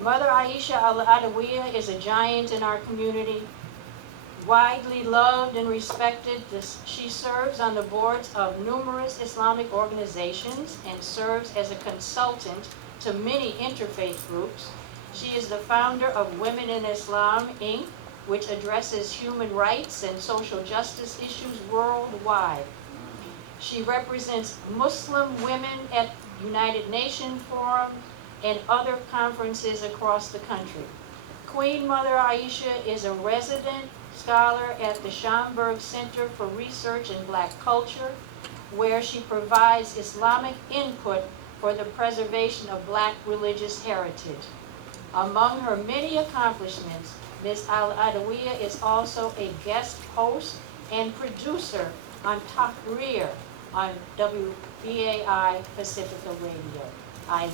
Mother Aisha al Adawiya is a giant in our community, widely loved and respected. She serves on the boards of numerous Islamic organizations and serves as a consultant to many interfaith groups. She is the founder of Women in Islam, Inc., which addresses human rights and social justice issues worldwide. She represents Muslim women at United Nations Forum and other conferences across the country. Queen Mother Aisha is a resident scholar at the Schomburg Center for Research in Black Culture, where she provides Islamic input for the preservation of Black religious heritage. Among her many accomplishments, Ms. Al Adawiya is also a guest host and producer on Tahrir on WBAI Pacifica Radio. I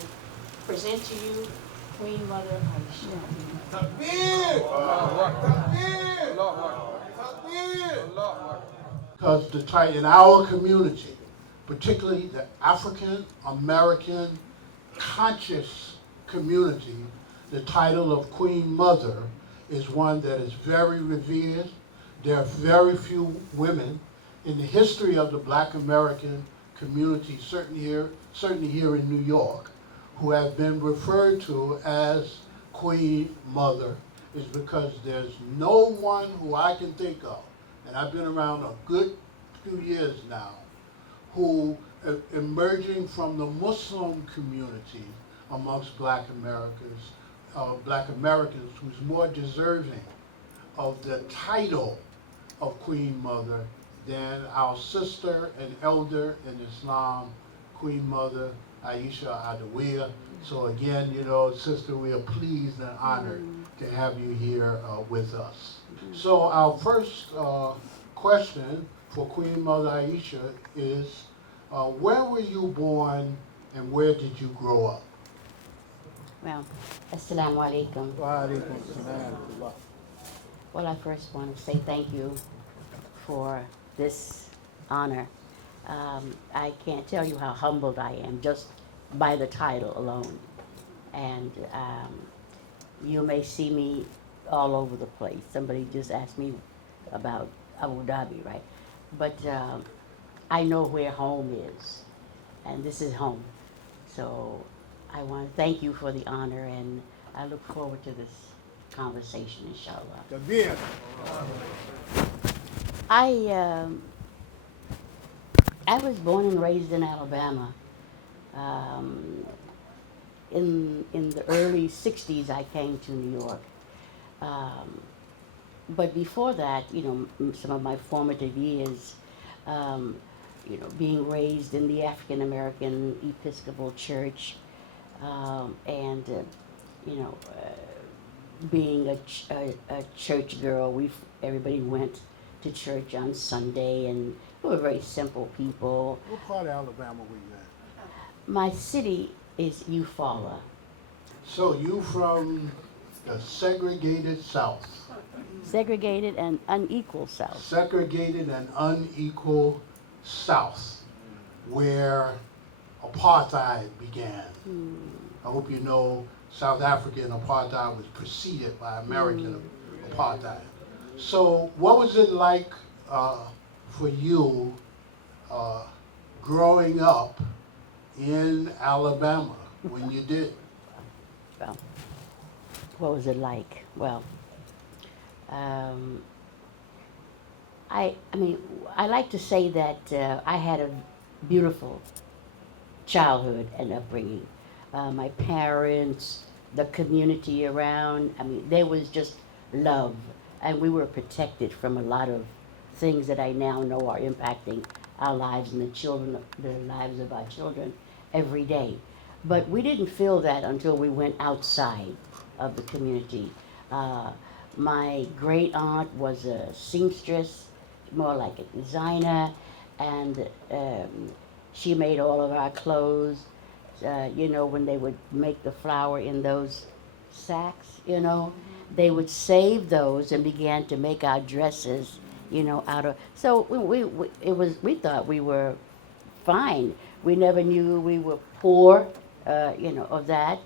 present to you Queen Mother Aisha. Takbir! Takbir! Takbir! Because in our community, particularly the African American conscious community, the title of Queen Mother is one that is very revered. There are very few women in the history of the Black American community, certainly here in New York, who have been referred to as Queen Mother, is because there's no one who I can think of, and I've been around a good few years now, who emerging from the Muslim community amongst Black Americans, who's more deserving of the title of Queen Mother than our sister and elder in Islam, Queen Mother Aisha al Adawiya. So again, sister, we are pleased and honored to have you here with us. So our first question for Queen Mother Aisha is, where were you born and where did you grow up? Well, Assalamu alaikum. Wa alaikum assalam. Well, I first want to say thank you for this honor. I can't tell you how humbled I am just by the title alone. And you may see me all over the place. Somebody just asked me about Abu Dhabi, right? But I know where home is, and this is home. So I want to thank you for the honor, and I look forward to this conversation, inshallah. Takbir! I was born and raised in Alabama. In the early 60s, I came to New York. But before that, some of my formative years, being raised in the African American Episcopal Church, and being a church girl, everybody went to church on Sunday, and we were very simple people. What part of Alabama were you in? My city is Eufaula. So you from the segregated South. Segregated and unequal South. Segregated and unequal South, where apartheid began. I hope you know South African apartheid was preceded by American apartheid. So what was it like for you growing up in Alabama when you did? Well, what was it like? Well, I like to say that I had a beautiful childhood and upbringing. My parents, the community around, there was just love. And we were protected from a lot of things that I now know are impacting our lives and the lives of our children every day. But we didn't feel that until we went outside of the community. My great aunt was a seamstress, more like a designer, and she made all of our clothes. When they would make the flour in those sacks, they would save those and began to make our dresses, out of. So we thought we were fine. We never knew we were poor, of that.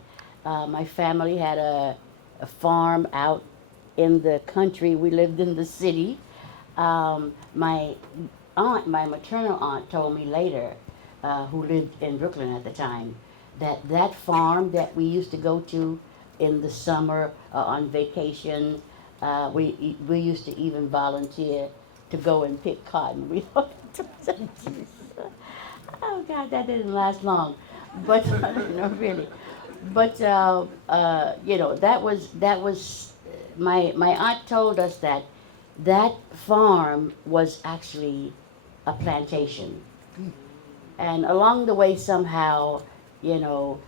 My family had a farm out in the country. We lived in the city. My aunt, my maternal aunt, told me later, who lived in Brooklyn at the time, that that farm that we used to go to in the summer on vacation, we used to even volunteer to go and pick cotton. We oh God, that didn't last long, but no, really. But that was my aunt told us that that farm was actually a plantation, and along the way somehow, you know,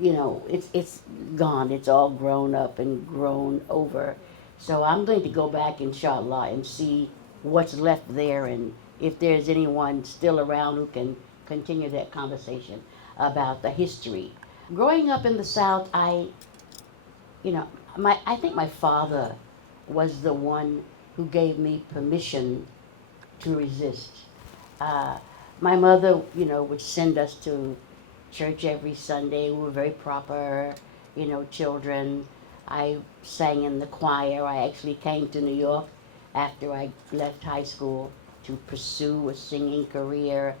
it's gone. It's all grown up and grown over. So I'm going to go back, inshallah, and see what's left there, and if there's anyone still around who can continue that conversation about the history. Growing up in the South, I think my father was the one who gave me permission to resist. Uh, my mother, would send us to church every Sunday. We were very proper, children. I sang in the choir. I actually came to New York after I left high school to pursue a singing career.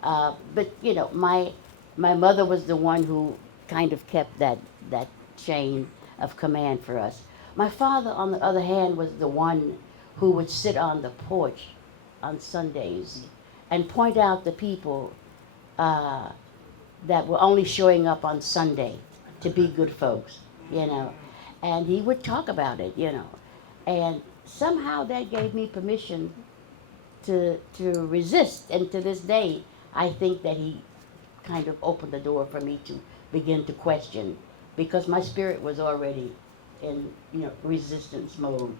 But my mother was the one who kind of kept that chain of command for us. My father, on the other hand, was the one who would sit on the porch on Sundays and point out the people that were only showing up on Sunday to be good folks, And he would talk about it, And somehow that gave me permission to resist. And to this day, I think that he kind of opened the door for me to begin to question, because my spirit was already in resistance mode.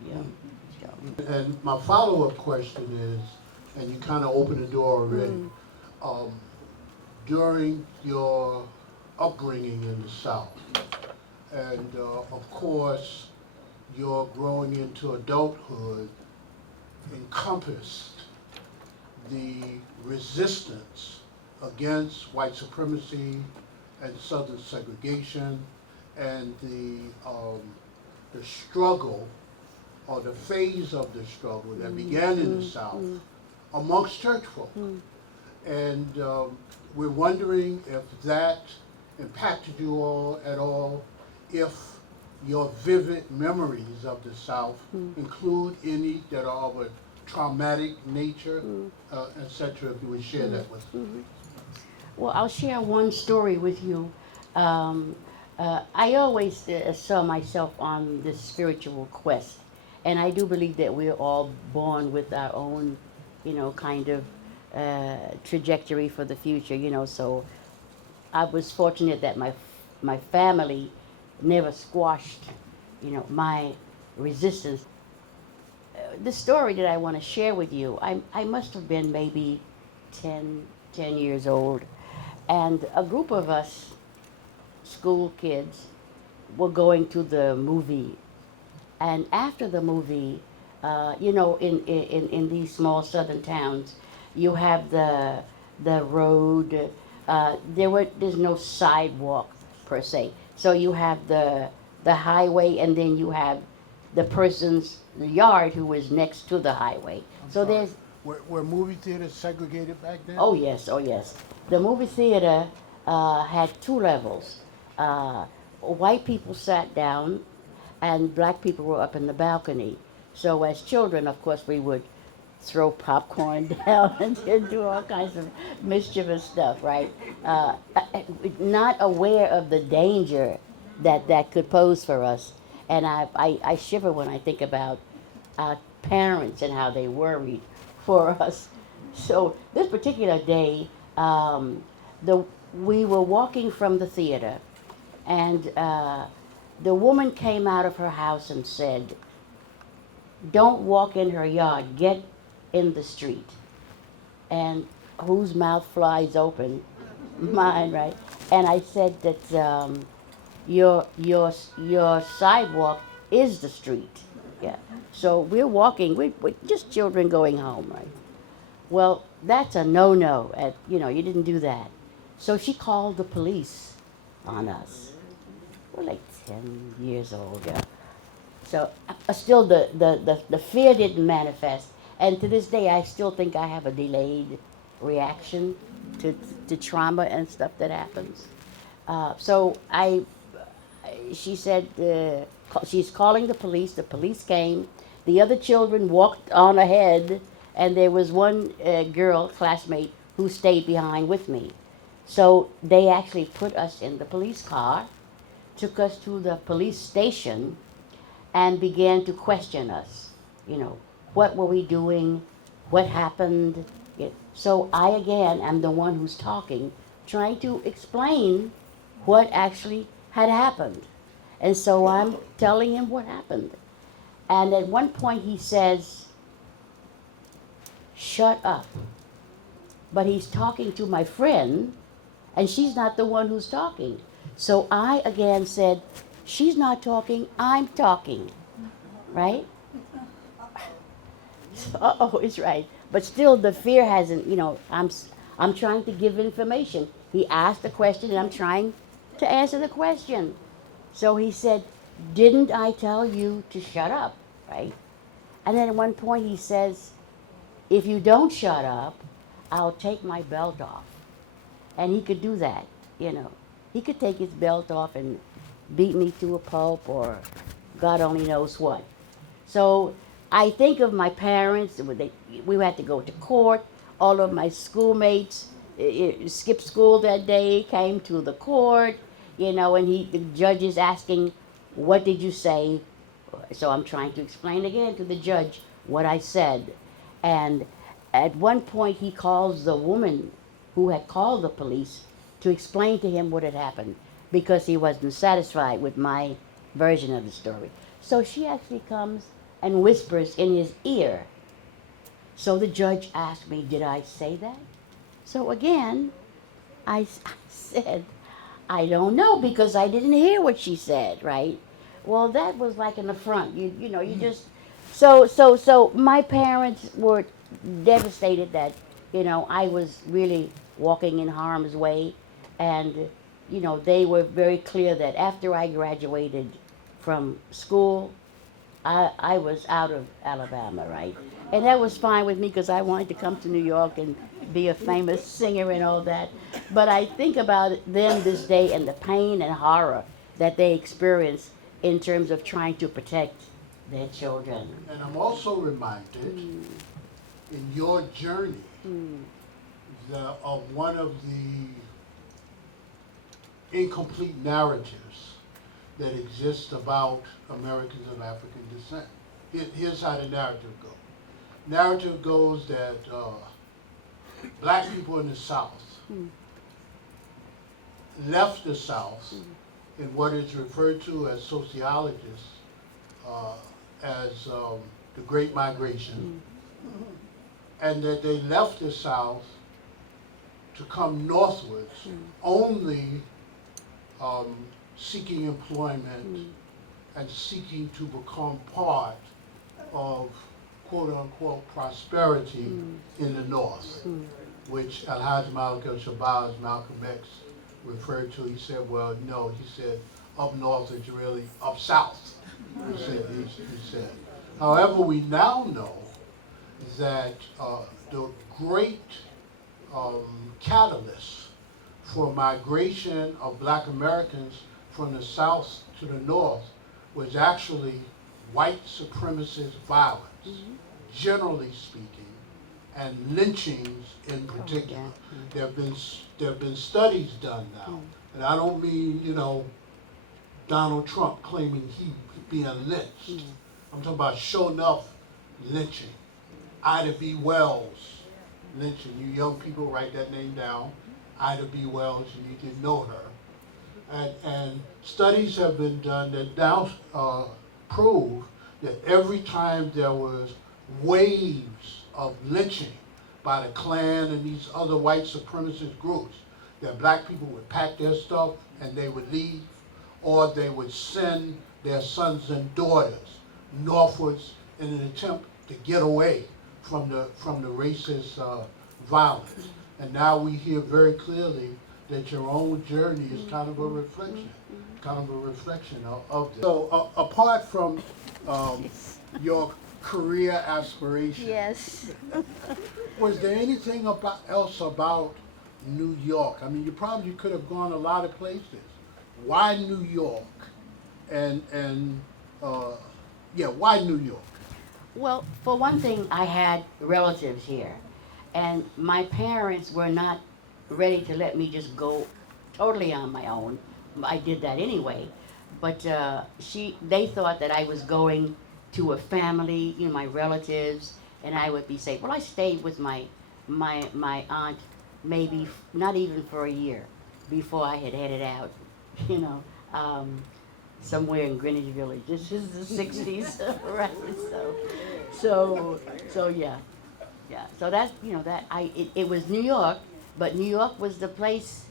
And my follow-up question is, and you kind of opened the door already, during your upbringing in the South, and of course your growing into adulthood encompassed the resistance against white supremacy and Southern segregation, and the struggle, or the phase of the struggle that began in the South amongst church folk. And we're wondering if that impacted you all at all, if your vivid memories of the South include any that are of a traumatic nature, etc., if you would share that with us. Well, I'll share one story with you. I always saw myself on this spiritual quest, and I do believe that we're all born with our own, kind of trajectory for the future. So I was fortunate that my family never squashed, my resistance. The story that I want to share with you, I must have been maybe 10 years old, and a group of us school kids were going to the movie. And after the movie, in these small southern towns, you have the road. There's no sidewalk per se. So you have the highway, and then you have the person's yard who is next to the highway. There's Were movie theaters segregated back then? Oh yes, oh yes. The movie theater had two levels. White people sat down, and black people were up in the balcony. So as children, of course, we would throw popcorn down and do all kinds of mischievous stuff, right? Not aware of the danger that could pose for us. And I shiver when I think about our parents and how they worried for us. So this particular day, we were walking from the theater, and the woman came out of her house and said, "Don't walk in her yard, get in the street." And whose mouth flies open? Mine, right? And I said that your sidewalk is the street. Yeah. So we're walking, we're just children going home, right? Well, that's a no-no. You didn't do that. So she called the police on us. were like 10 years old, yeah. So still the fear didn't manifest. And to this day, I still think I have a delayed reaction to, to trauma and stuff that happens. So she said she's calling the police. The police came. The other children walked on ahead, and there was one girl, classmate, who stayed behind with me. So they actually put us in the police car, took us to the police station, and began to question us. You know, what were we doing? What happened? So I again am the one who's talking, trying to explain what actually had happened. And so I'm telling him what happened. And at one point he says, "Shut up." But he's talking to my friend, and she's not the one who's talking. So I again said, "She's not talking, I'm talking." Right? Oh, it's right. But still, the fear hasn't, I'm trying to give information. He asked a question, and I'm trying to answer the question. So he said, "Didn't I tell you to shut up?" Right? And then at one point he says, "If you don't shut up, I'll take my belt off." And he could do that, you know. He could take his belt off and beat me to a pulp or God only knows what. So I think of my parents. We had to go to court. All of my schoolmates skipped school that day, came to the court, and the judge is asking, "What did you say?" So I'm trying to explain again to the judge what I said. And at one point he calls the woman who had called the police to explain to him what had happened because he wasn't satisfied with my version of the story. So she actually comes and whispers in his ear. So the judge asked me, "Did I say that?" So again, I said, "I don't know because I didn't hear what she said," right? Well, that was like an affront. You just so my parents were devastated that I was really walking in harm's way, and they were very clear that after I graduated from school, I was out of Alabama, right? And that was fine with me because I wanted to come to New York and be a famous singer and all that. But I think about them this day and the pain and horror that they experience in terms of trying to protect their children. And I'm also reminded in your journey of one of the incomplete narratives that exist about Americans of African descent. Here's how the narrative goes. Narrative goes that black people in the South left the South in what is referred to as sociologists as the Great Migration, and that they left the South to come northwards only seeking employment and seeking to become part of quote-unquote prosperity in the North, which Al-Hajj Malik al-Shabazz, Malcolm X, referred to. He said, well, no, he said, up north is really up south, he said. However, we now know that the great catalyst for migration of black Americans from the South to the North was actually white supremacist violence, generally speaking, and lynchings in particular. There have been studies done now, and I don't mean Donald Trump claiming he being lynched. I'm talking about show enough lynching. Ida B. Wells lynching. You young people, write that name down. Ida B. Wells, you need to know her. And studies have been done that now prove that every time there was waves of lynching by the Klan and these other white supremacist groups, that black people would pack their stuff and they would leave, or they would send their sons and daughters northwards in an attempt to get away from the racist violence. And now we hear very clearly that your own journey is kind of a reflection. kind of a reflection of this. So apart from your career aspirations, Yes. was there anything else about New York? I mean, you probably could have gone a lot of places. Why New York? And yeah, why New York? Well, for one thing, I had relatives here, and my parents were not ready to let me just go totally on my own. I did that anyway, but they thought that I was going to a family, you know, my relatives, and I would be safe. Well, I stayed with my aunt, maybe not even for a year before I had headed out, you know. Somewhere in Greenwich Village. This is the '60s, right? So yeah, yeah. So that's, you know, it was New York, but New York was the place.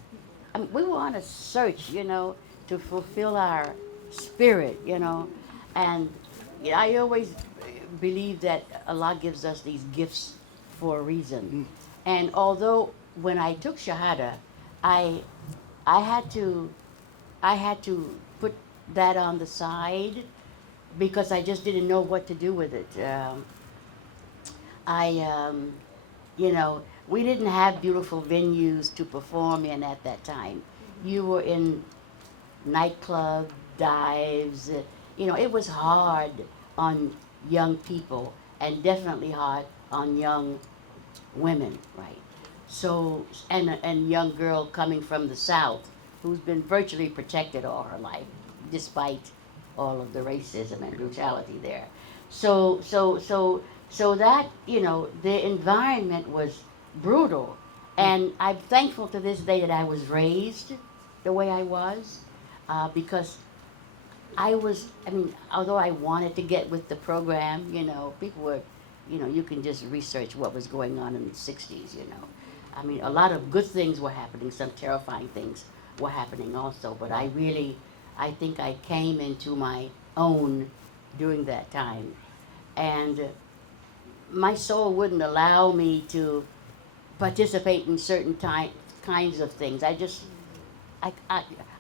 I mean, we were on a search, you know, to fulfill our spirit, you know, and you know, I always believe that Allah gives us these gifts for a reason. And although when I took Shahada, I I had to I had to put that on the side because I just didn't know what to do with it. I, you know, we didn't have beautiful venues to perform in at that time. You were in nightclub dives. You know, it was hard on young people and definitely hard on young women, right? So, and a young girl coming from the South who's been virtually protected all her life, despite all of the racism and brutality there. So that, you know, the environment was brutal. And I'm thankful to this day that I was raised the way I was, because I mean, although I wanted to get with the program, you know, people were, you know, you can just research what was going on in the '60s, you know. I mean, a lot of good things were happening, some terrifying things were happening also, but I think I came into my own during that time. And my soul wouldn't allow me to participate in certain kinds of things. I,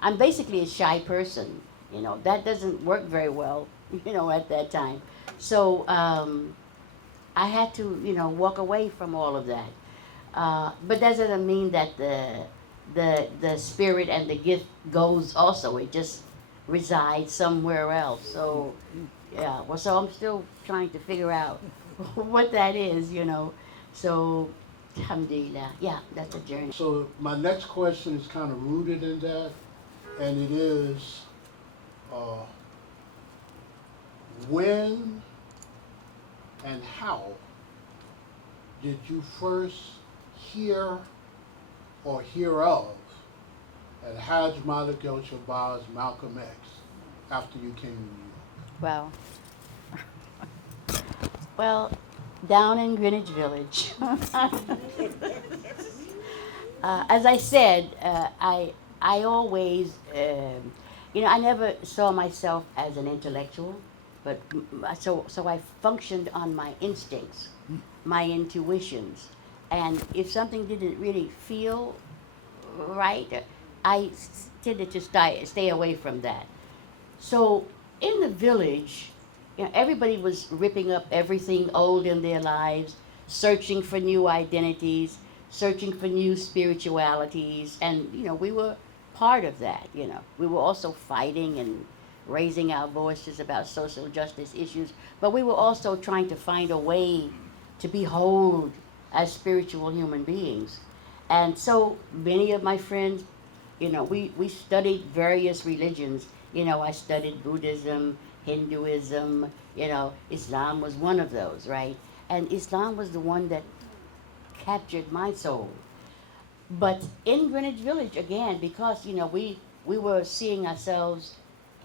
I'm basically a shy person, you know. That doesn't work very well, you know, at that time. So I had to, you know, walk away from all of that. But that doesn't mean that the spirit and the gift goes also. It just resides somewhere else. So yeah, well, so I'm still trying to figure out what that is, you know. So, alhamdulillah, yeah, that's a journey. So my next question is kind of rooted in that, and it is, when and how did you first hear or hear of Al-Hajj Malik El Shabazz Malcolm X after you came to New York? Well, well, down in Greenwich Village. As I said, I always, you know, I never saw myself as an intellectual, but so I functioned on my instincts, my intuitions, and if something didn't really feel right, I tended to stay away from that. So in the village, you know, everybody was ripping up everything old in their lives, searching for new identities, searching for new spiritualities, and you know, we were part of that. You know, we were also fighting and raising our voices about social justice issues, but we were also trying to find a way to be whole as spiritual human beings. And so many of my friends, you know, we studied various religions. You know, I studied Buddhism, Hinduism, you know, Islam was one of those, right? And Islam was the one that captured my soul. But in Greenwich Village, again, because, you know, we were seeing ourselves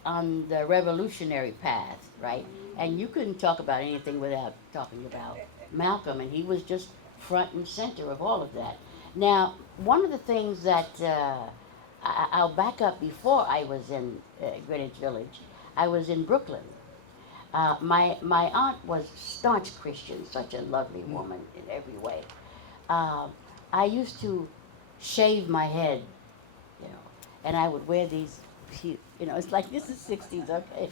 on the revolutionary path, right? And you couldn't talk about anything without talking about Malcolm, and he was just front and center of all of that. Now, one of the things that I'll back up before I was in Greenwich Village, I was in Brooklyn. My aunt was staunch Christian, such a lovely woman in every way. I used to shave my head, you know, and I would wear these Phew, you know, it's like this is 60s, okay.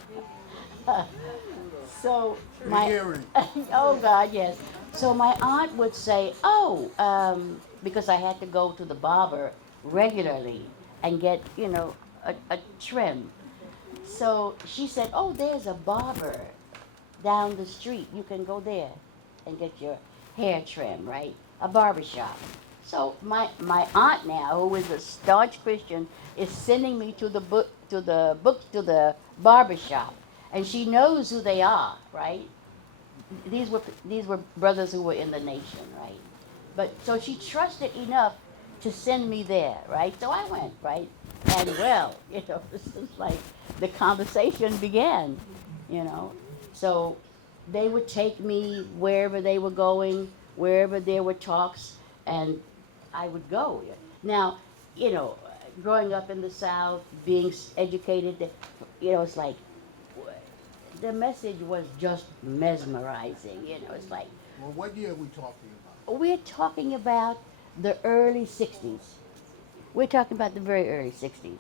So We're my hearing. oh God, yes. So my aunt would say, "Oh, because I had to go to the barber regularly and get, you know, a trim." So she said, "Oh, there's a barber down the street. You can go there and get your hair trimmed, right? A barber shop." So my aunt now, who is a staunch Christian, is sending me to the barber shop, and she knows who they are, right? These were brothers who were in the nation, right? But so she trusted enough to send me there, right? So I went, right? And well, you know, this is like the conversation began, you know. So they would take me wherever they were going, wherever there were talks, and I would go. Now, you know, growing up in the South, being educated, you know, it's like the message was just mesmerizing. You know, it's like Well, what year are we talking about? we're talking about the early 60s. We're talking about the very early 60s.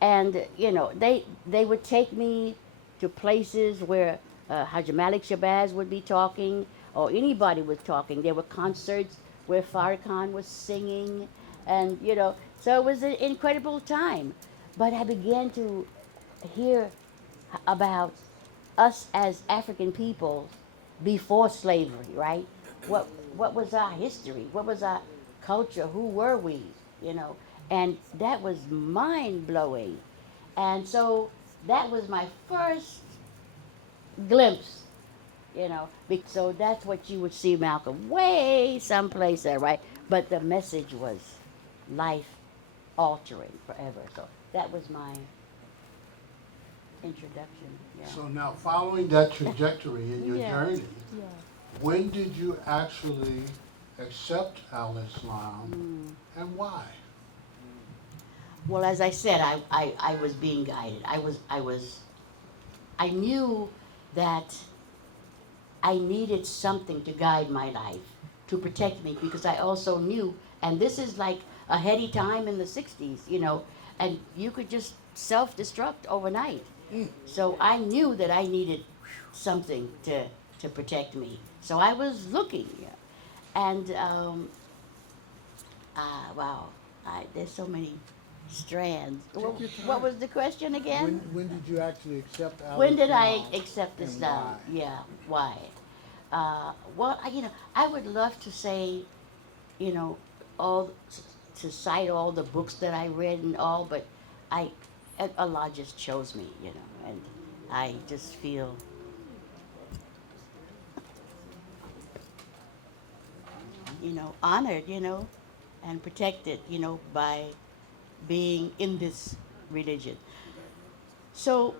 And, you know, they would take me to places where Haji Malik Shabazz would be talking, or anybody was talking. There were concerts where Farrakhan was singing, and, you know, so it was an incredible time. But I began to hear about us as African people before slavery, right? What was our history? What was our culture? Who were we? You know, and that was mind blowing. And so that was my first glimpse, you know. So that's what you would see Malcolm way someplace there, right? But the message was life altering forever. So that was my introduction. Yeah. So now, following that trajectory in your Yeah. journey, Yeah. when did you actually accept Al-Islam and why? Well, as I said, I was being guided. I knew that I needed something to guide my life, to protect me, because I also knew, and this is like a heady time in the 60s, you know, and you could just self-destruct overnight. So I knew that I needed something to protect me. So I was looking, yeah. And wow, there's so many strands. Take your time. What was the question again? When did you actually accept Al-Islam? When did I accept and Islam? why? Yeah, why? Well, you know, I would love to say, you know, all to cite all the books that I read and all, but I Allah just chose me, you know, and I just feel honored, and protected, by being in this religion. So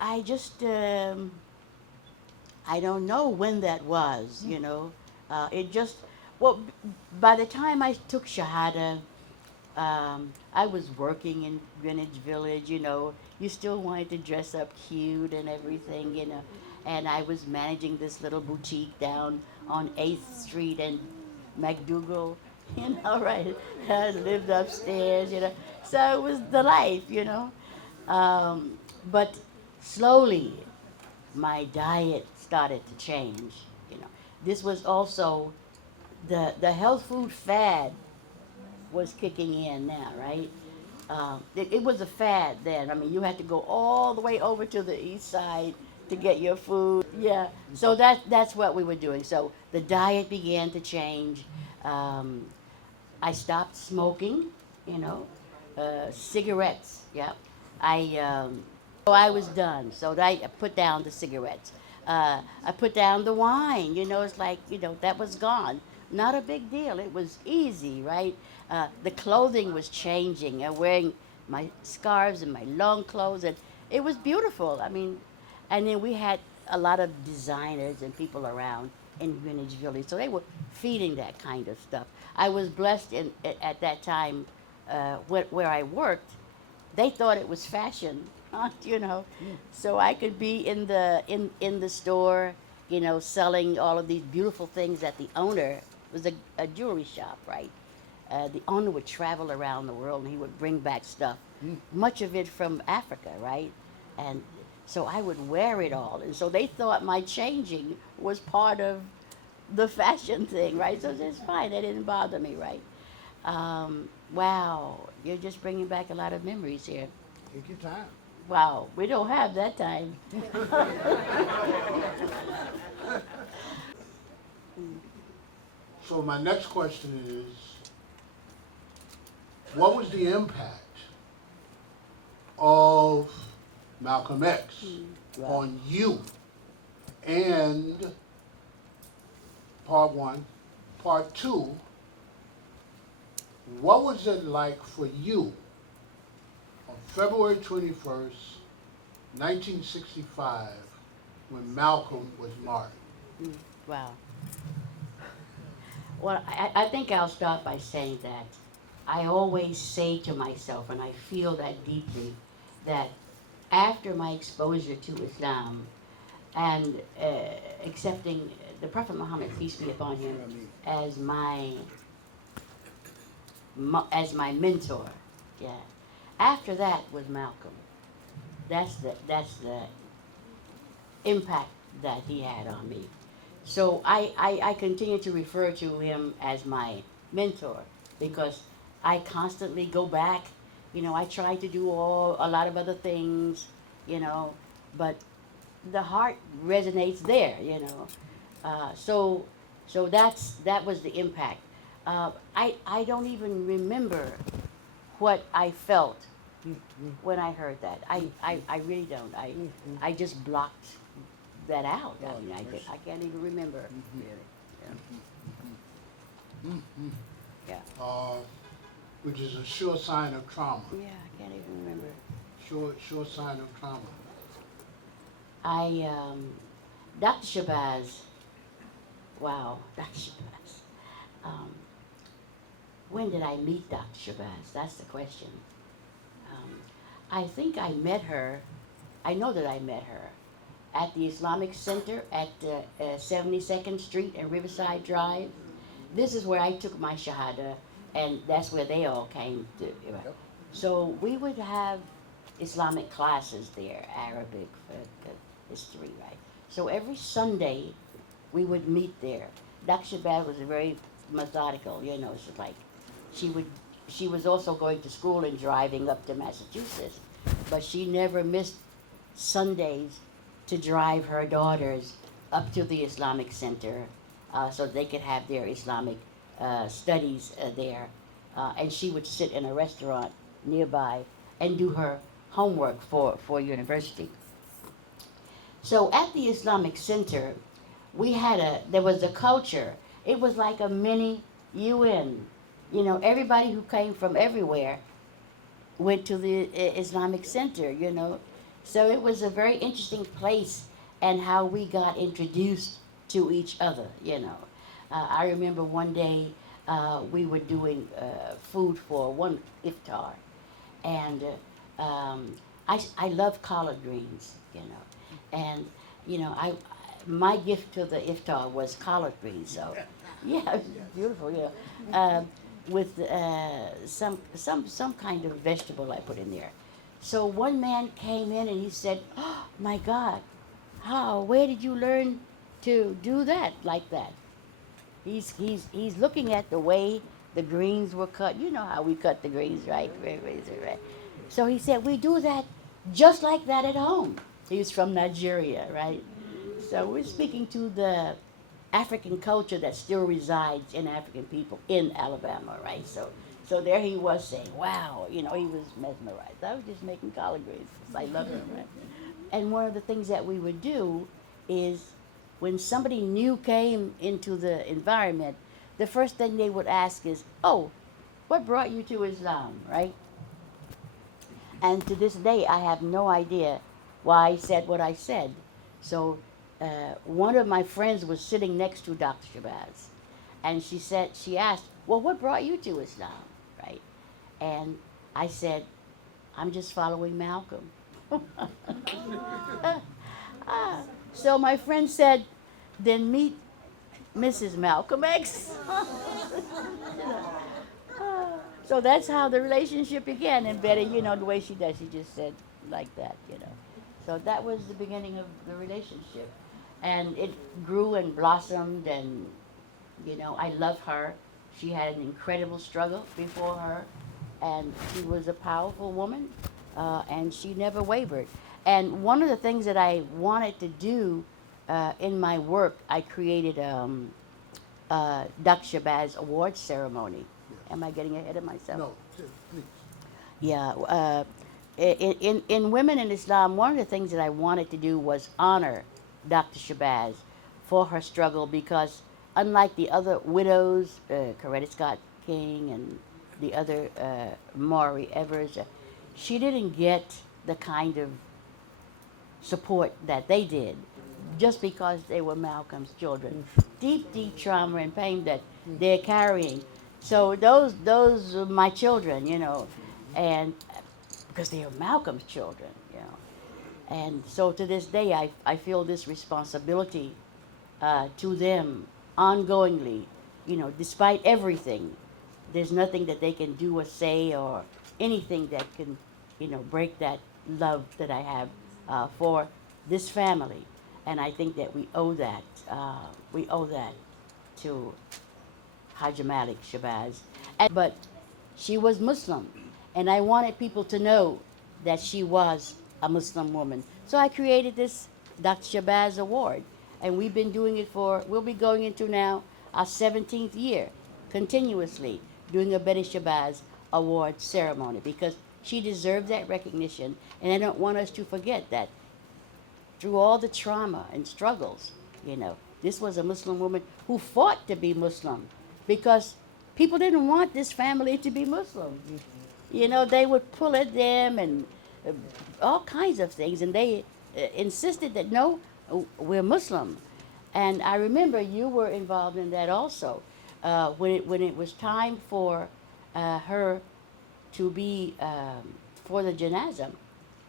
I just, I don't know when that was. It just, well, by the time I took Shahada, I was working in Greenwich Village, you still wanted to dress up cute and everything. And I was managing this little boutique down on 8th Street and MacDougal, right? I lived upstairs. So it was the life. But slowly, my diet started to change. This was also the health food fad was kicking in now, right? It was a fad then. I mean, you had to go all the way over to the east side to get your food. Yeah. So that's what we were doing. So the diet began to change. Um, I stopped smoking. Cigarettes. Yeah. So I was done. So I put down the cigarettes. I put down the wine. It's like that was gone. Not a big deal. It was easy, right? The clothing was changing. I'm wearing my scarves and my long clothes, and it was beautiful. I mean, and then we had a lot of designers and people around in Greenwich Village, so they were feeding that kind of stuff. I was blessed at that time where I worked. They thought it was fashion, so I could be in the store, selling all of these beautiful things that the owner was a jewelry shop, right? the owner would travel around the world and he would bring back stuff, much of it from Africa, right? And so I would wear it all. And so they thought my changing was part of the fashion thing, right? So it's fine. That didn't bother me, right? Wow, you're just bringing back a lot of memories here. Take your time. Wow, we don't have that time. So my next question is, what was the impact of Malcolm X Right. on you? And part one. Part two, what was it like for you on February 21st, 1965, when Malcolm was martyred? Wow. Well, I think I'll start by saying that I always say to myself, and I feel that deeply, that after my exposure to Islam and accepting the Prophet Muhammad, peace be upon him, as my mentor, yeah. After that was Malcolm. That's the impact that he had on me. So I continue to refer to him as my mentor because I constantly go back. You know, I try to do a lot of other things, you know, but the heart resonates there, you know. So that was the impact. I don't even remember what I felt when I heard that. I really don't. I just blocked that out. I mean, I can't even remember. Really. Yeah. Which is a sure sign of trauma. Yeah, I can't even remember. Sure sign of trauma. Dr. Shabazz, wow, Dr. Shabazz. When did I meet Dr. Shabazz? That's the question. I think I met her, I know that I met her at the Islamic Center at 72nd Street and Riverside Drive. This is where I took my Shahada, and that's where they all came to. So we would have Islamic classes there, Arabic, history, right? So every Sunday we would meet there. Dr. Shabazz was very methodical, you know, so like she was also going to school and driving up to Massachusetts, but she never missed Sundays to drive her daughters up to the Islamic Center so they could have their Islamic studies there. And she would sit in a restaurant nearby and do her homework for university. So at the Islamic Center, there was a culture. It was like a mini UN. You know, everybody who came from everywhere went to the Islamic Center, you know. So it was a very interesting place and how we got introduced to each other, you know. I remember one day we were doing food for one iftar, and I love collard greens, you know, and you know my gift to the iftar was collard greens, so yeah, it was beautiful, you know, with some kind of vegetable I put in there. So one man came in and he said, "Oh my God, where did you learn to do that like that?" He's looking at the way the greens were cut. You know how we cut the greens, right? Right. So he said, "We do that just like that at home." He was from Nigeria, right? So we're speaking to the African culture that still resides in African people in Alabama, right? So there he was saying, "Wow," you know, he was mesmerized. I was just making collard greens. I love him, right? And one of the things that we would do is when somebody new came into the environment, the first thing they would ask is, "Oh, what brought you to Islam," right? And to this day, I have no idea why I said what I said. So one of my friends was sitting next to Dr. Shabazz, and she asked, "Well, what brought you to Islam," right? And I said, "I'm just following Malcolm." So my friend said, "Then meet Mrs. Malcolm X." So that's how the relationship began. And Betty, you know, the way she does, she just said like that, you know. So that was the beginning of the relationship. And it grew and blossomed, and, you know, I love her. She had an incredible struggle before her, and she was a powerful woman, and she never wavered. And one of the things that I wanted to do in my work, I created Dr. Shabazz award ceremony. Am I getting ahead of myself? No, please. Yeah. In Women in Islam, one of the things that I wanted to do was honor Dr. Shabazz for her struggle, because unlike the other widows, Coretta Scott King and the other Maury Evers, she didn't get the kind of support that they did just because they were Malcolm's children. Deep, deep trauma and pain that they're carrying. So those are my children, you know, and because they are Malcolm's children, you know. And so to this day, I feel this responsibility to them ongoingly, you know, despite everything. There's nothing that they can do or say or anything that can, you know, break that love that I have for this family. And I think that we owe that. We owe that to Hajj Malik Shabazz. But she was Muslim, and I wanted people to know that she was a Muslim woman. So I created this Dr. Shabazz Award, and we've been doing it we'll be going into now our 17th year, continuously doing a Betty Shabazz Award ceremony, because she deserves that recognition, and I don't want us to forget that through all the trauma and struggles, you know, this was a Muslim woman who fought to be Muslim, because people didn't want this family to be Muslim. You know, they would pull at them and all kinds of things, and they insisted that no, we're Muslim. And I remember you were involved in that also, when it was time for her to be for the janazah.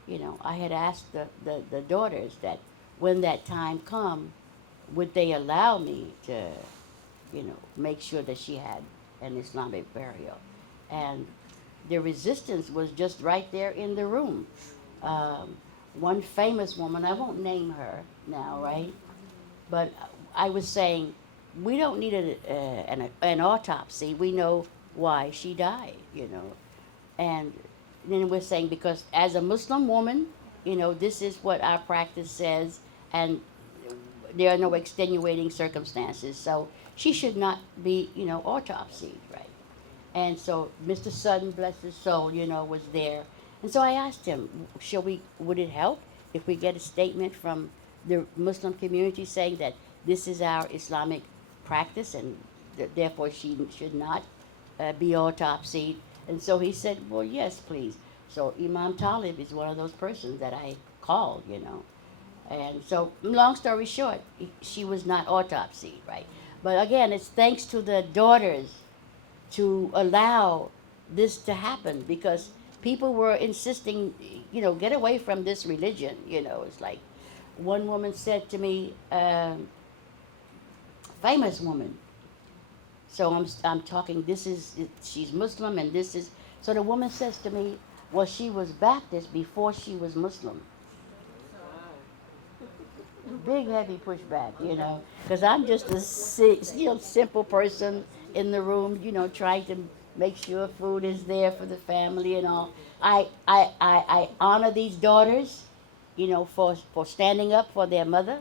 You know, I had asked the daughters that when that time come, would they allow me to, you know, make sure that she had an Islamic burial. And the resistance was just right there in the room. One famous woman, I won't name her now, right? But I was saying, we don't need an autopsy. We know why she died, you know. And then we're saying, because as a Muslim woman, you know, this is what our practice says, and there are no extenuating circumstances. So she should not be, you know, autopsied, right? And so Mr. Sutton, bless his soul, you know, was there. And so I asked him, would it help if we get a statement from the Muslim community saying that this is our Islamic practice, and therefore she should not be autopsied? And so he said, well, yes, please. So Imam Talib is one of those persons that I called, you know. And so, long story short, she was not autopsied, right? But again, it's thanks to the daughters to allow this to happen, because people were insisting, you know, get away from this religion, you know. It's like one woman said to me, famous woman. So I'm talking, she's Muslim, and this is, so the woman says to me, well, she was Baptist before she was Muslim. Big, heavy pushback, you know, because I'm just a simple person in the room, you know, trying to make sure food is there for the family and all. I honor these daughters, you know, for standing up for their mother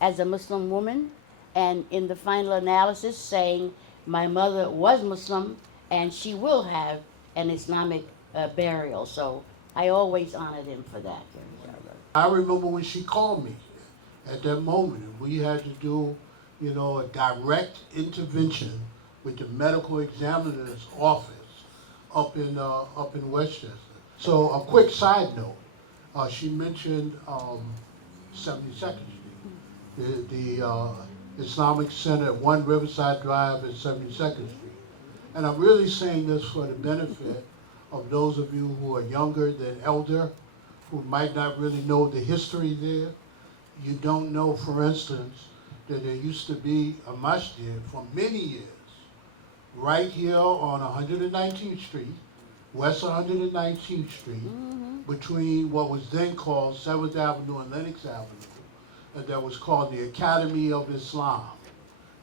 as a Muslim woman, and in the final analysis saying, my mother was Muslim and she will have an Islamic burial. So I always honor them for that. I remember when she called me at that moment, and we had to do, you know, a direct intervention with the medical examiner's office up in Westchester. So a quick side note, she mentioned 72nd Street, the Islamic Center at 1 Riverside Drive at 72nd Street. And I'm really saying this for the benefit of those of you who are younger than elder, who might not really know the history there. You don't know, for instance, that there used to be a masjid for many years right here on 119th Street, West 119th Street, between what was then called 7th Avenue and Lenox Avenue, and that was called the Academy of Islam.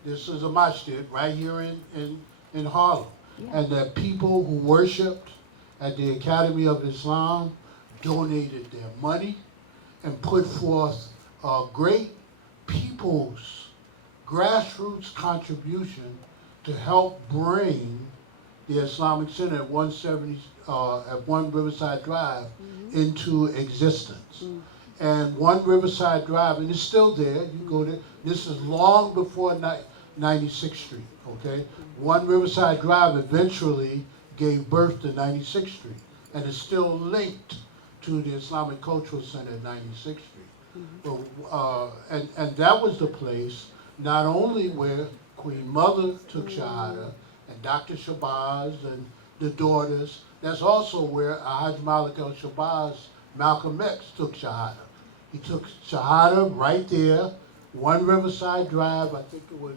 This is a masjid right here in Harlem. Yeah. And that people who worshipped at the Academy of Islam donated their money and put forth a great people's grassroots contribution to help bring the Islamic Center at 170 at 1 Riverside Drive into existence. And 1 Riverside Drive, and it's still there, you go there, this is long before 96th Street, okay? 1 Riverside Drive eventually gave birth to 96th Street, and it's still linked to the Islamic Cultural Center at 96th Street. And that was the place not only where Queen Mother took Shahada, and Dr. Shabazz and the daughters, that's also where Hajj Malik al-Shabazz, Malcolm X, took Shahada. He took Shahada right there, 1 Riverside Drive, I think it was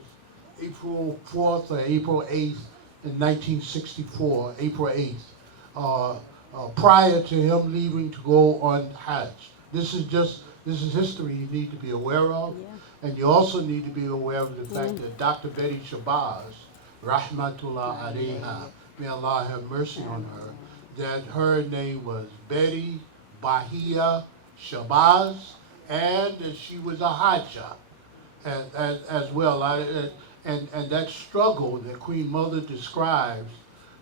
April 4th or April 8th in 1964, April 8th, prior to him leaving to go on Hajj. This is history you need to be aware of. Yeah. And you also need to be aware of the fact that Dr. Betty Shabazz, Rahmatullah alayha, may Allah have mercy on her, that her name was Betty Bahia Shabazz, and that she was a Hajjah as well. And that struggle that Queen Mother describes,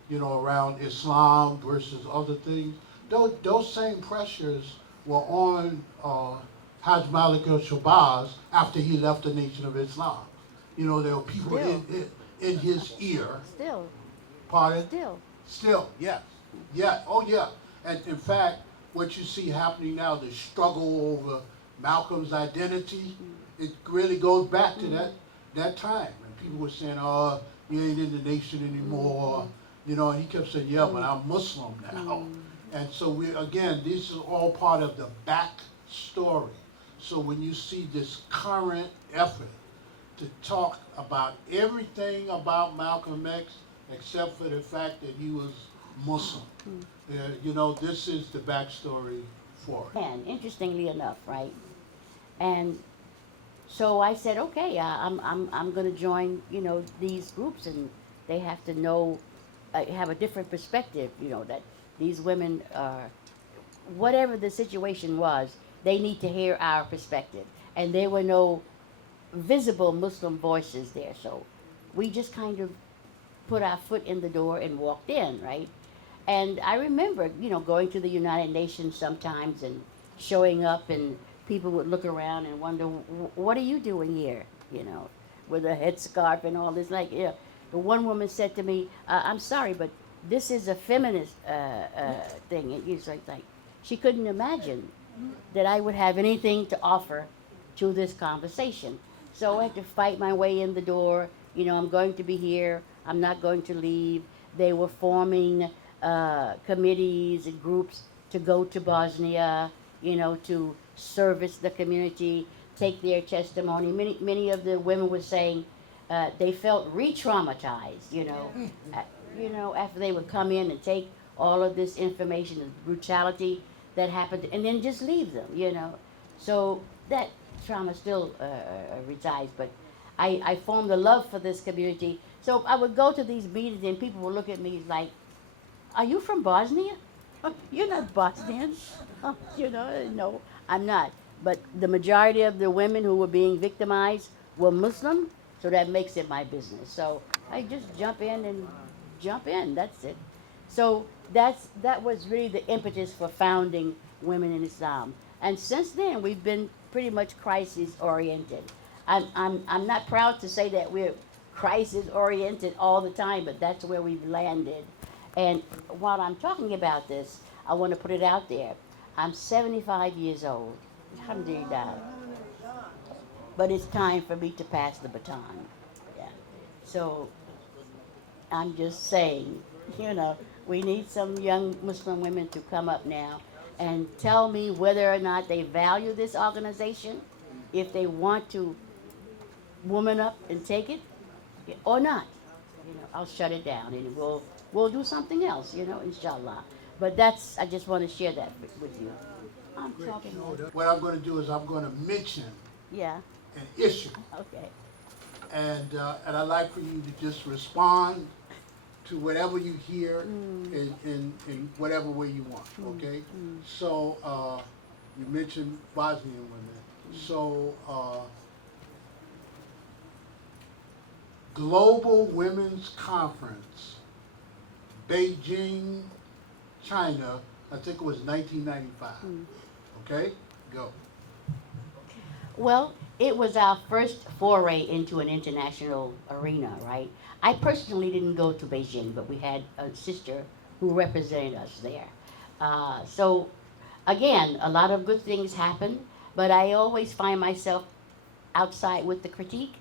you know, around Islam versus other things, those same pressures were on Hajj Malik al-Shabazz after he left the Nation of Islam. You know, there were people in his ear. Still. Pardon? Still. Yes. Yeah, oh yeah. And in fact, what you see happening now, the struggle over Malcolm's identity, it really goes back to that time. And people were saying, oh, you ain't in the nation anymore. You know, and he kept saying, yeah, but I'm Muslim now. And so this is all part of the back story. So when you see this current effort to talk about everything about Malcolm X, except for the fact that he was Muslim, you know, this is the backstory for it. And interestingly enough, right? And so I said, okay, I'm going to join, you know, these groups, and they have to know, have a different perspective, you know, that these women are, whatever the situation was, they need to hear our perspective. And there were no visible Muslim voices there, so we just kind of put our foot in the door and walked in, right? And I remember, you know, going to the United Nations sometimes and showing up, and people would look around and wonder, what are you doing here? You know, with a headscarf and all this. Like, yeah. The one woman said to me, I'm sorry, but this is a feminist thing. And it's like, she couldn't imagine that I would have anything to offer to this conversation. So I had to fight my way in the door. You know, I'm going to be here. I'm not going to leave. They were forming committees and groups to go to Bosnia, you know, to service the community, take their testimony. Many of the women were saying they felt re-traumatized, you know, after they would come in and take all of this information and brutality that happened, and then just leave them, you know. So that trauma still resides, but I formed a love for this community. So I would go to these meetings and people would look at me like, are you from Bosnia? You're not Bosnian. You know, no, I'm not. But the majority of the women who were being victimized were Muslim, so that makes it my business. So I just jump in, that's it. So that was really the impetus for founding Women in Islam. And since then, we've been pretty much crisis-oriented. I'm not proud to say that we're crisis-oriented all the time, but that's where we've landed. And while I'm talking about this, I want to put it out there. I'm 75 years old. Alhamdulillah. But it's time for me to pass the baton. Yeah. So I'm just saying, you know, we need some young Muslim women to come up now and tell me whether or not they value this organization, if they want to woman up and take it, or not. I'll shut it down and we'll do something else, inshallah. But I just want to share that with you. I'm talking. What I'm going to do is I'm going to mention Yeah. an issue, Okay. and I'd like for you to just respond to whatever you hear in whatever way you want, okay? So, you mentioned Bosnian women. So, Global Women's Conference, Beijing, China, I think it was 1995. Okay, go. Well, it was our first foray into an international arena, right? I personally didn't go to Beijing, but we had a sister who represented us there. So, again, a lot of good things happened, but I always find myself outside with the critique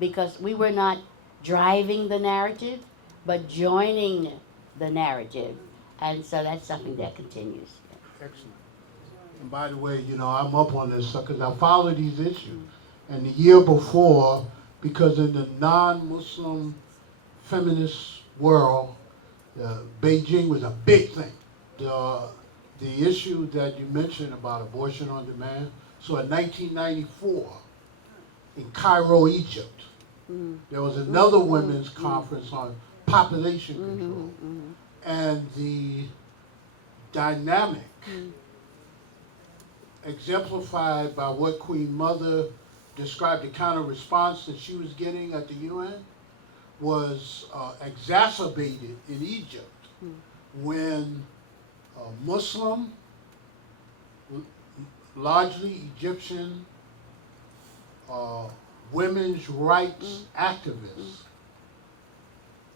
because we were not driving the narrative, but joining the narrative. And so that's something that continues. Excellent. And by the way, I'm up on this because I follow these issues. And the year before, because in the non-Muslim feminist world, Beijing was a big thing. The issue that you mentioned about abortion on demand, so in 1994, in Cairo, Egypt, there was another women's conference on population control. And the dynamic exemplified by what Queen Mother described, the kind of response that she was getting at the UN, was exacerbated in Egypt when Muslim, largely Egyptian, women's rights activists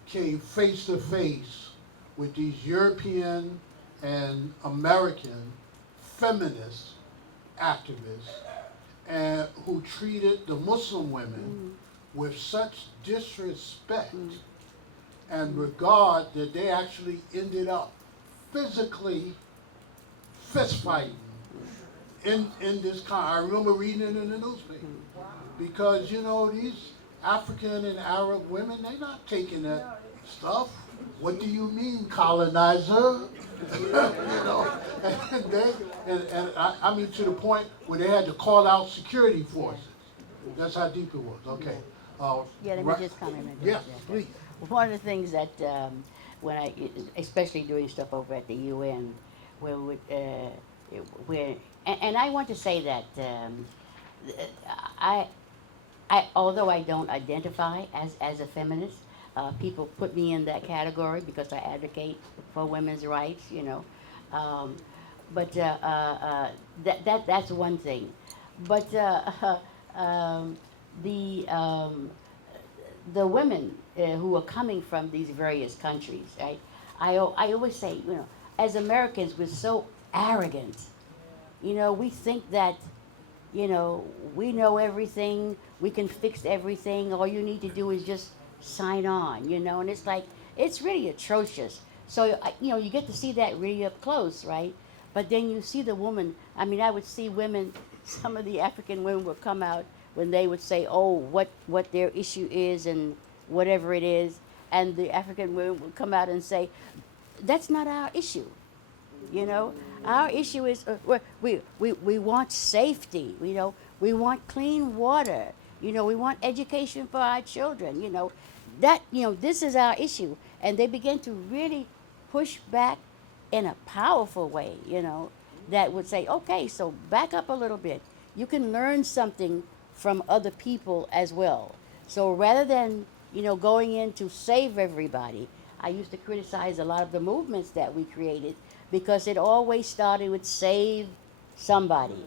came face to face with these European and American feminist activists and who treated the Muslim women with such disrespect and regard that they actually ended up physically fist fighting in this I remember reading it in the newspaper. Because, these African and Arab women, they're not taking that stuff. What do you mean, colonizer? And I mean to the point where they had to call out security forces. That's how deep it was. Okay. Yeah, let me just comment on that. Yes, please. One of the things that when especially doing stuff over at the UN, and I want to say that although I don't identify as a feminist, people put me in that category because I advocate for women's rights, But that's one thing. But the women who are coming from these various countries, right? I always say, as Americans, we're so arrogant. We think that, we know everything, we can fix everything. All you need to do is just sign on, and it's like, it's really atrocious. So, you get to see that really up close, right? But then you see the woman, I would see women, some of the African women would come out when they would say, oh, what their issue is and whatever it is. And the African women would come out and say, that's not our issue. Our issue is we want safety, we want clean water, we want education for our children, this is our issue. And they begin to really push back in a powerful way, that would say, okay, so back up a little bit. You can learn something from other people as well. So rather than, going in to save everybody, I used to criticize a lot of the movements that we created because it always started with save somebody,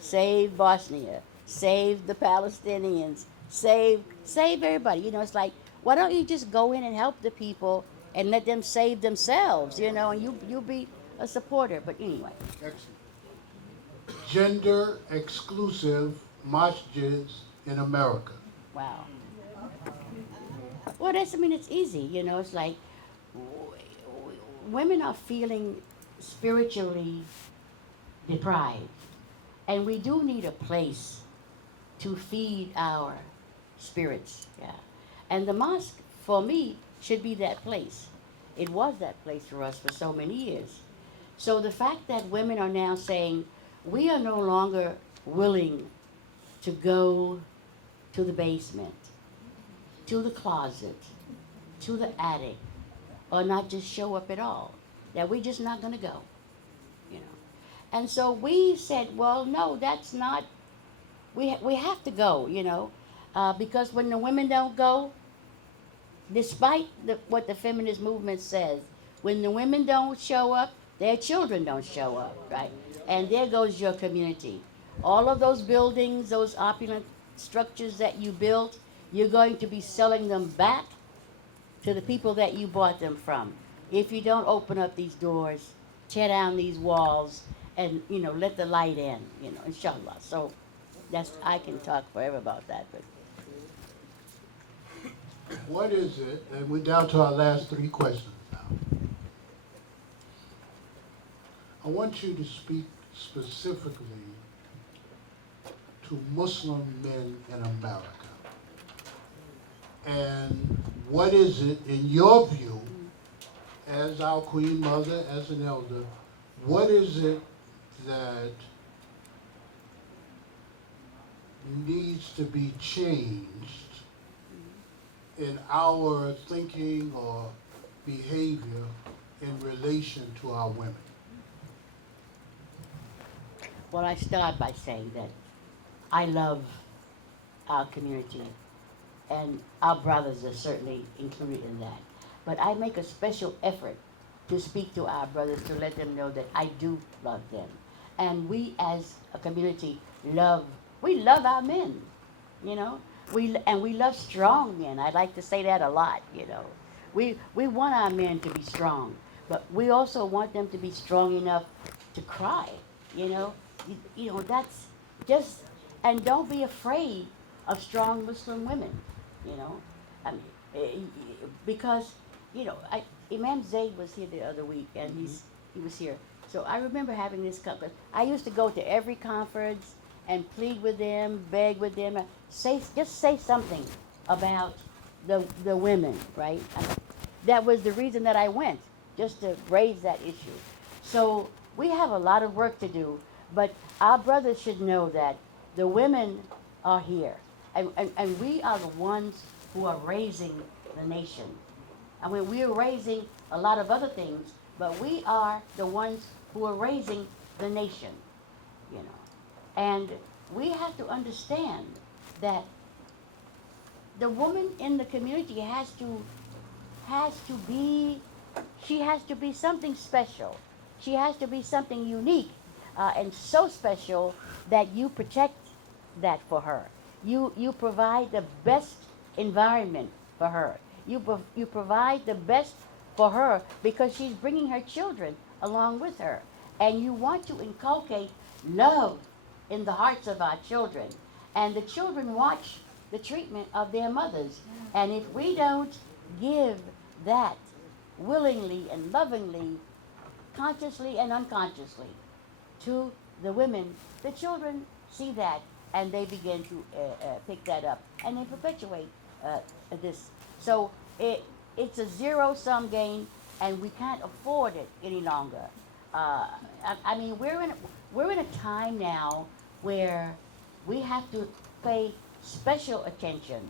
save Bosnia, save the Palestinians, save everybody. It's like, why don't you just go in and help the people and let them save themselves, and you'll be a supporter. But anyway. Excellent. Gender exclusive masjids in America. Wow. Well, it's easy, it's like women are feeling spiritually deprived, and we do need a place to feed our spirits, yeah. And the mosque for me, should be that place. It was that place for us for so many years. So the fact that women are now saying, we are no longer willing to go to the basement, to the closet, to the attic, or not just show up at all, that we're just not going to go, you know. And so we said, well, no, that's not, we have to go, you know, because when the women don't go, despite what the feminist movement says, when the women don't show up, their children don't show up, right? And there goes your community. All of those buildings, those opulent structures that you built, you're going to be selling them back to the people that you bought them from. If you don't open up these doors, tear down these walls, and let the light in, inshallah. So that's I can talk forever about that, but What is it, and we're down to our last three questions now. I want you to speak specifically to Muslim men in America. And what is it, in your view, as our Queen Mother, as an elder, what is it that needs to be changed in our thinking or behavior in relation to our women? well, I start by saying that I love our community, and our brothers are certainly included in that. But I make a special effort to speak to our brothers to let them know that I do love them. And we as a community we love our men, you know. We love strong men. I like to say that a lot, you know. We want our men to be strong, but we also want them to be strong enough to cry, you know. That's just, and don't be afraid of strong Muslim women, you know. I mean, because Imam Zayd was here the other week, and he was here. So I remember having this conference. I used to go to every conference and plead with them, beg with them, just say something about the women, right? That was the reason that I went, just to raise that issue. So we have a lot of work to do, but our brothers should know that the women are here, and we are the ones who are raising the nation. I mean, we are raising a lot of other things, but we are the ones who are raising the nation, you know. And we have to understand that the woman in the community has to be, she has to be something special. She has to be something unique, and so special that you protect that for her. You provide the best environment for her. You provide the best for her because she's bringing her children along with her. And you want to inculcate love in the hearts of our children. And the children watch the treatment of their mothers. And if we don't give that willingly and lovingly, consciously and unconsciously, to the women, the children see that and they begin to pick that up and they perpetuate this. So it's a zero-sum game, and we can't afford it any longer. I mean, we're in a time now where we have to pay special attention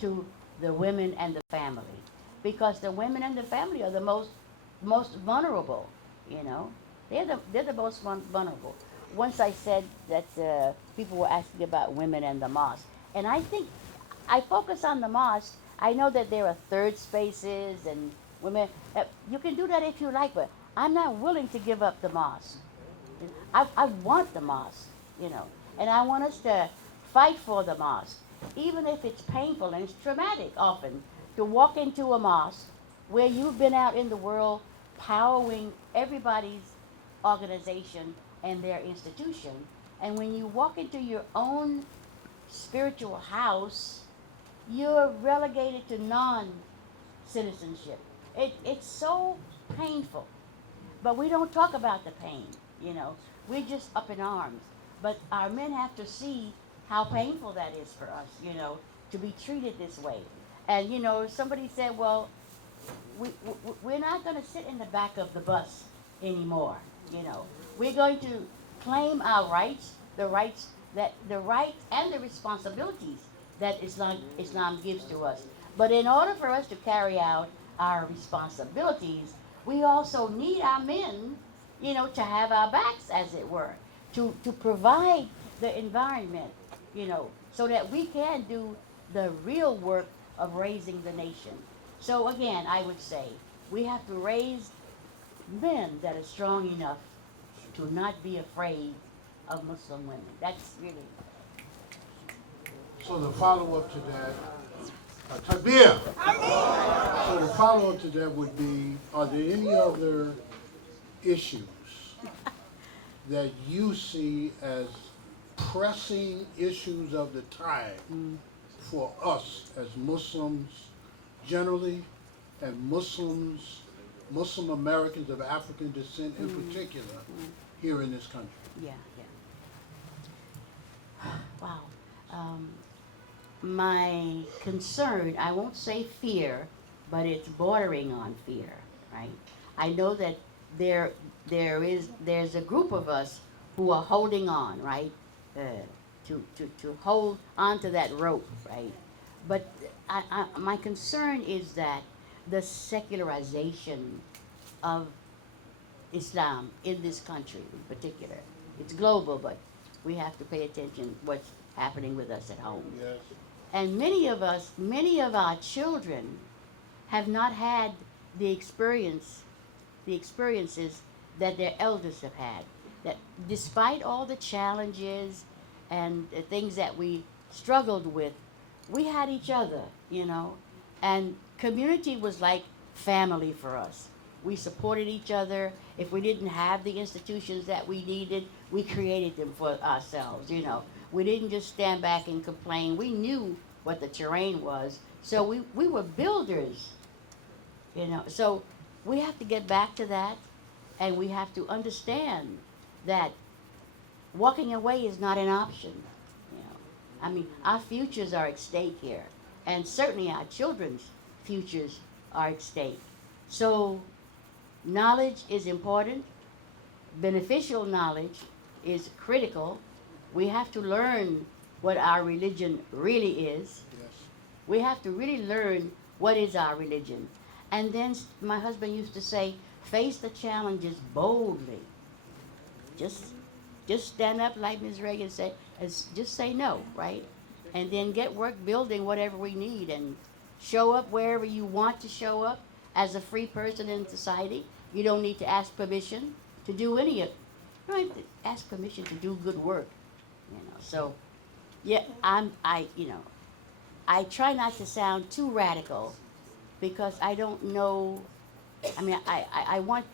to the women and the family, because the women and the family are the most vulnerable. You know, they're the most vulnerable. Once I said that people were asking about women and the mosque, and I think I focus on the mosque. I know that there are third spaces and women. You can do that if you like, but I'm not willing to give up the mosque. I want the mosque, you know, and I want us to fight for the mosque, even if it's painful and it's traumatic often to walk into a mosque where you've been out in the world powering everybody's organization and their institution, and when you walk into your own spiritual house, you're relegated to non-citizenship. It's so painful, but we don't talk about the pain, you know. We're just up in arms. But our men have to see how painful that is for us, you know, to be treated this way. And you know, somebody said, well, we're not going to sit in the back of the bus anymore. You know, we're going to claim our rights, the rights and the responsibilities that Islam gives to us. But in order for us to carry out our responsibilities, we also need our men, you know, to have our backs, as it were, to provide the environment, you know, so that we can do the real work of raising the nation. So again, I would say we have to raise men that are strong enough to not be afraid of Muslim women. That's really. So the follow-up to that, Tabir. So the follow-up to that would be, are there any other issues that you see as pressing issues of the time for us as Muslims generally, and Muslim Americans of African descent in particular here in this country? Yeah, yeah. Wow. My concern, I won't say fear, but it's bordering on fear, right? I know that there's a group of us who are holding on, right? To hold onto that rope, right? But my concern is that the secularization of Islam in this country in particular, it's global, but we have to pay attention what's happening with us at home. Yes. And many of our children have not had the experiences that their elders have had. That despite all the challenges and the things that we struggled with, we had each other, you know, and community was like family for us. We supported each other. If we didn't have the institutions that we needed, we created them for ourselves, you know. We didn't just stand back and complain. We knew what the terrain was, so we were builders, you know. So we have to get back to that, and we have to understand that walking away is not an option, you know. I mean, our futures are at stake here, and certainly our children's futures are at stake. So knowledge is important. Beneficial knowledge is critical. We have to learn what our religion really is. Yes. We have to really learn what is our religion. And then my husband used to say, face the challenges boldly. Just stand up like Ms. Reagan said, and just say no, right? And then get work building whatever we need and show up wherever you want to show up as a free person in society. You don't need to ask permission to do any of it. You don't have to ask permission to do good work, you know. So, yeah, I try not to sound too radical because I don't know. I mean, I want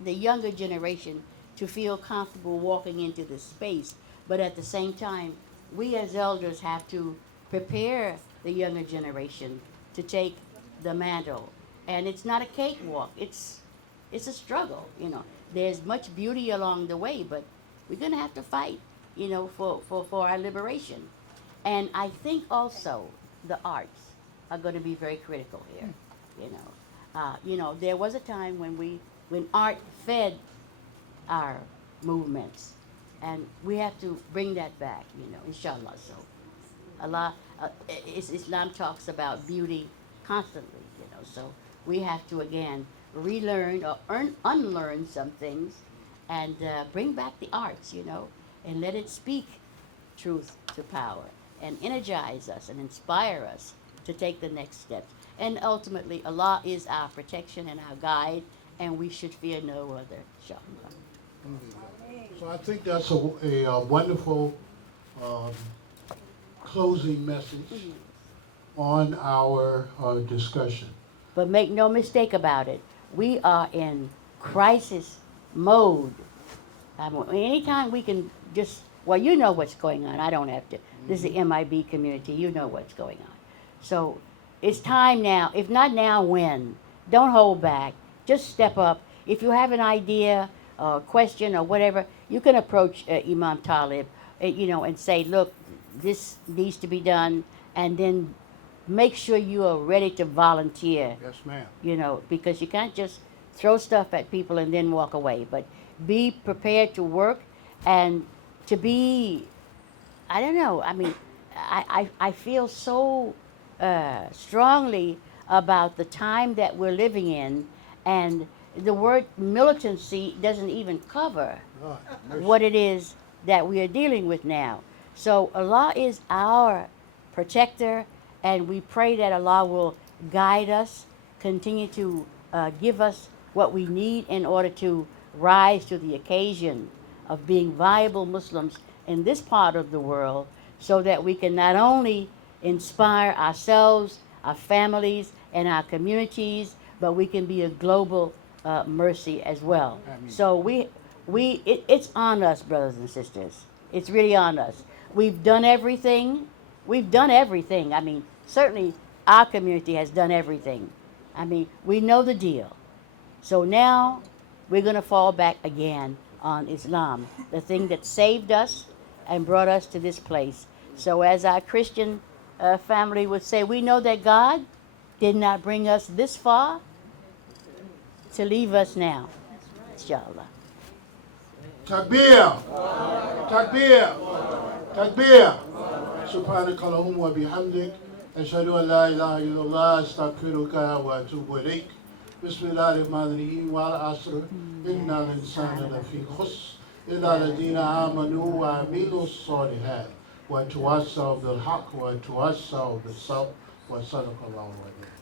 the younger generation to feel comfortable walking into this space, but at the same time, we as elders have to prepare the younger generation to take the mantle. And it's not a cakewalk. It's a struggle, you know. There's much beauty along the way, but we're going to have to fight, you know, for our liberation. And I think also the arts are going to be very critical here, you know. You know, there was a time when art fed our movements, and we have to bring that back, you know, inshallah. So Allah, Islam talks about beauty constantly, you know. So we have to again relearn or unlearn some things, and bring back the arts, you know, and let it speak truth to power and energize us and inspire us to take the next steps. And ultimately, Allah is our protection and our guide, and we should fear no other, inshallah. So I think that's a wonderful closing message on our discussion. But make no mistake about it, we are in crisis mode. Anytime we can just, well, you know what's going on. I don't have to. This is the MIB community. You know what's going on. So it's time now. If not now, when? Don't hold back. Just step up. If you have an idea, or question, or whatever, you can approach Imam Talib, you know, and say, look, this needs to be done, and then make sure you are ready to volunteer, Yes, ma'am. you know, because you can't just throw stuff at people and then walk away. But be prepared to work and to be, I don't know, I mean, I feel so strongly about the time that we're living in, and the word militancy doesn't even cover Lord, mercy. what it is that we are dealing with now. So Allah is our protector, and we pray that Allah will guide us, continue to give us what we need in order to rise to the occasion of being viable Muslims in this part of the world, so that we can not only inspire ourselves, our families, and our communities, but we can be a global mercy as well. Ameen. So it's on us, brothers and sisters. It's really on us. We've done everything. We've done everything. I mean, certainly our community has done everything. I mean, we know the deal. So now we're going to fall back again on Islam, the thing that saved us and brought us to this place. So as our Christian family would say, we know that God did not bring us this far to leave us now. Inshallah. Takbir! Takbir! Takbir! سبحانك اللهم وبحمدك أشهد أن لا إله إلا الله أستغفرك وأتوب إليك بسم الله الرحمن الرحيم والعصر إن الإنسان لفي خسر إلا الذين آمنوا وعملوا الصالحات وتواصوا بالحق وتواصوا بالصبر وصدق الله العظيم